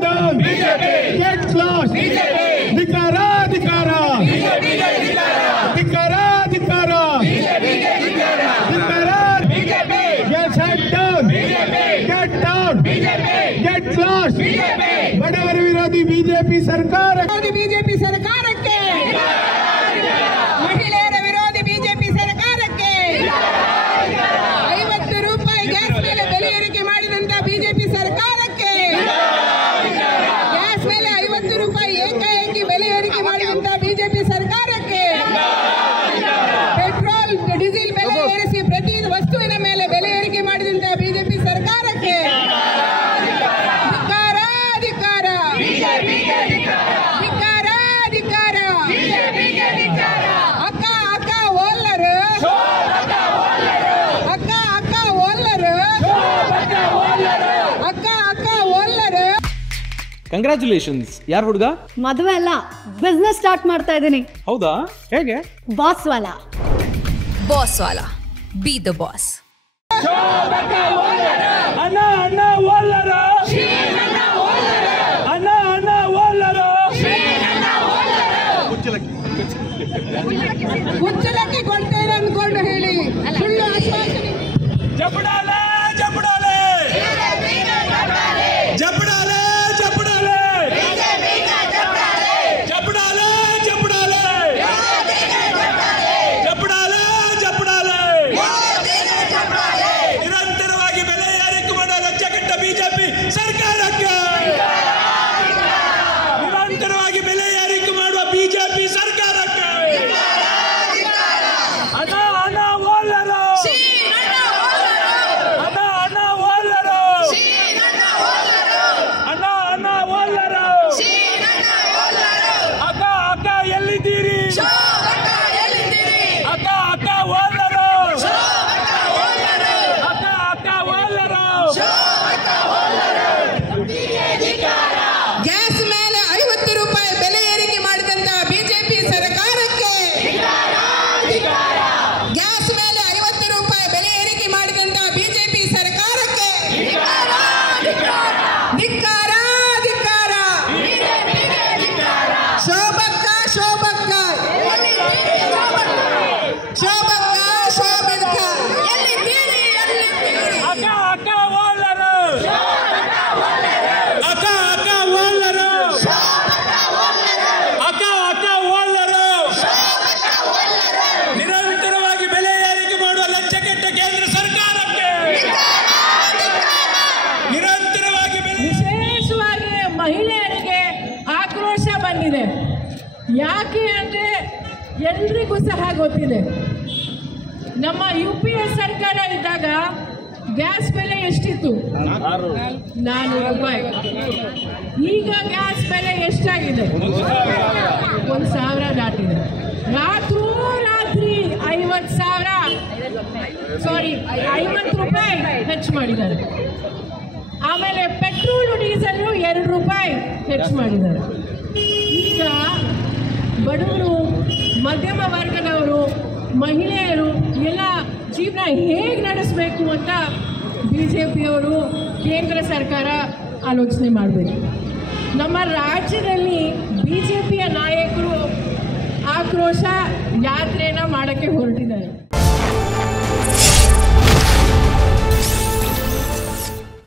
down. Get lost. ಧಿಕ್ಕಾರ ಧಿಕ್ಕಾರ ಧಿಕ್ಕಾರ ಧಿಕ್ಕಾರ Get shut down. Get down. Get lost. ಬಡವರ ವಿರೋಧಿ ಬಿಜೆಪಿ ಸರ್ಕಾರ ಬಿಜೆಪಿ ಸರ್ಕಾರಕ್ಕೆ ಮಹಿಳೆಯರ ವಿರೋಧಿ ಬಿಜೆಪಿ ಸರ್ಕಾರಕ್ಕೆ 50 ರೂಪಾಯಿ ಗ್ಯಾಸ್ ಮೇಲೆ ಬೆಲೆ ಏರಿಕೆ ಮಾಡಿದಂತ ಬಿಜೆಪಿ ಸರ್ಕಾರಕ್ಕೆ ಗ್ಯಾಸ್ ಮೇಲೆ 50 ರೂಪಾಯಿ ಏಕಾಏಕಿ ಬೆಲೆ ಏರಿಕೆ ಮಾಡಿದಂತ ಬಿಜೆಪಿ ಸರ್ಕಾರಕ್ಕೆ ಪೆಟ್ರೋಲ್ ಡೀಸೆಲ್ ಬೆಲೆ ಏರಿಸಿ ಪ್ರತಿ ವಸ್ತುವಿನ ಮೇಲೆ ಬೆಲೆ ಏರಿಕೆ ಮಾಡಿದಂತ ಬಿಜೆಪಿ ಸರ್ಕಾರಕ್ಕೆ ಕಂಗ್ರಾಚುಲೇಷನ್ಸ್. ಯಾರು ಹುಡುಗ? ಮದುವೆ ಅಲ್ಲ, ಬಿಸ್ನೆಸ್ ಸ್ಟಾರ್ಟ್ ಮಾಡ್ತಾ ಇದ್ದೀನಿ. ಹೌದಾ? ಹೇಗೆ? Boss Vala. Boss Vala, B the boss. ಅಣ್ಣ ಅಣ್ಣ ಓಲ್ಲರ, ಅಣ್ಣ ಅಣ್ಣ ಓಲ್ಲರ. ಕುಚ್ಚಲಕ್ಕಿ ಕೊಡ್ತೇನೆ ಅಂದ್ಕೊಂಡು ಹೇಳಿ ಸುಳ್ಳು ಆಶ್ವಾಸನೆ. ಜಪಡಾಲೆ ಜಪಡಾಲೆ ಜಪಡಾಲೆ ಜಪಡಾಲೆ ಜಪಡಾಲೆ ಜಪಡಾಲೆ ಜಪಡಾಲೆ ಜಪಡಾಲೆ. ನಿರಂತರವಾಗಿ ಬೆಲೆ ಏರಿಕೆ ಮಾಡೋ ಲಜ್ಜೆಗೆಟ್ಟ ಬಿಜೆಪಿ ಸರ್ಕಾರಕ್ಕೆ, ನಿರಂತರವಾಗಿ ಬೆಲೆ ಏರಿಕೆ ಮಾಡುವ ಬಿಜೆಪಿ ಸರ್ಕಾರಕ್ಕೆ ಅಣ್ಣ ಅಣ್ಣ ಓಲ್ಲರು, ಅಣ್ಣ ಅಣ್ಣ ಓಲ್ಲರು, ಅಣ್ಣ ಅಣ್ಣ ಓಲ್ಲರು. ಅಕ್ಕ ಅಕ್ಕ ಎಲ್ಲಿದ್ದೀರಿ? ಅಕ್ಕ ಅಕ್ಕ ಓಲ್ಲರು, ಅಕ್ಕ ಅಕ್ಕ ಓಲ್ಲರು. ಗ್ಯಾಸ್ ಮೇಲೆ 50 ರೂಪಾಯಿ ಬೆಲೆ ಏರಿಕೆ ಮಾಡಿದಂತ ಬಿಜೆಪಿ ಸರ್ಕಾರಕ್ಕೆ, ಗ್ಯಾಸ್ ಮೇಲೆ 50 ರೂಪಾಯಿ ಬೆಲೆ ಏರಿಕೆ ಮಾಡಿದಂತ ಬಿಜೆಪಿ ಸರ್ಕಾರಕ್ಕೆ ಧಿಕ್ಕಾರ ಧಿಕ್ಕಾರ. ಶೋಭಕ್ಕ ಶೋಭಕ್ಕ ಶೋಭಕ್ಕ ಶೋಭಕ್ಕ ಎಲ್ಲಿದ್ದೀರಿ? ಅಕ್ಕ ಅಕ್ಕ ಓಲ್ಲರು, ಅಕ್ಕ ಅಕ್ಕ ಓಲ್ಲರು, ಅಕ್ಕ ಅಕ್ಕ ಓಲ್ಲರು. ನಿರಂತರವಾಗಿ ಬೆಲೆ ಏರಿಕೆ ಮಾಡುವ ಲಜ್ಜೆಗೆಟ್ಟ ಕೇಂದ್ರ ಸರ್ಕಾರಕ್ಕೆ, ನಿರಂತರವಾಗಿ ಬೆಲೆ. ವಿಶೇಷವಾಗಿ ಮಹಿಳೆಯರಿಗೆ ಆಕ್ರೋಶ ಬಂದಿದೆ. ಯಾಕೆ ಅಂದರೆ ಎಲ್ರಿಗೂ ಸಹ ಗೊತ್ತಿದೆ, ನಮ್ಮ UPA ಸರ್ಕಾರ ಇದ್ದಾಗ ಗ್ಯಾಸ್ ಬೆಲೆ ಎಷ್ಟಿತ್ತು? 400 ರೂಪಾಯಿ. ಈಗ ಗ್ಯಾಸ್ ಬೆಲೆ ಎಷ್ಟಾಗಿದೆ? 1,000 ದಾಟಿದೆ. ರಾತ್ರಿ 50 ರೂಪಾಯಿ ಹೆಚ್ಚು ಮಾಡಿದ್ದಾರೆ. ಆಮೇಲೆ ಪೆಟ್ರೋಲ್ ಡೀಸೆಲ್ 2 ರೂಪಾಯಿ ಹೆಚ್ಚು ಮಾಡಿದ್ದಾರೆ. ಈಗ ಬಡವರು, ಮಧ್ಯಮ ವರ್ಗದವರು, ಮಹಿಳೆಯರು ಎಲ್ಲ ಜೀವನ ಹೇಗೆ ನಡೆಸಬೇಕು ಅಂತ ಬಿಜೆಪಿಯವರು, ಕೇಂದ್ರ ಸರ್ಕಾರ ಆಲೋಚನೆ ಮಾಡಬೇಕು. ನಮ್ಮ ರಾಜ್ಯದಲ್ಲಿ ಬಿಜೆಪಿಯ ನಾಯಕರು ಆಕ್ರೋಶ ಯಾತ್ರೆನ ಮಾಡೋಕ್ಕೆ ಹೊರಟಿದ್ದಾರೆ.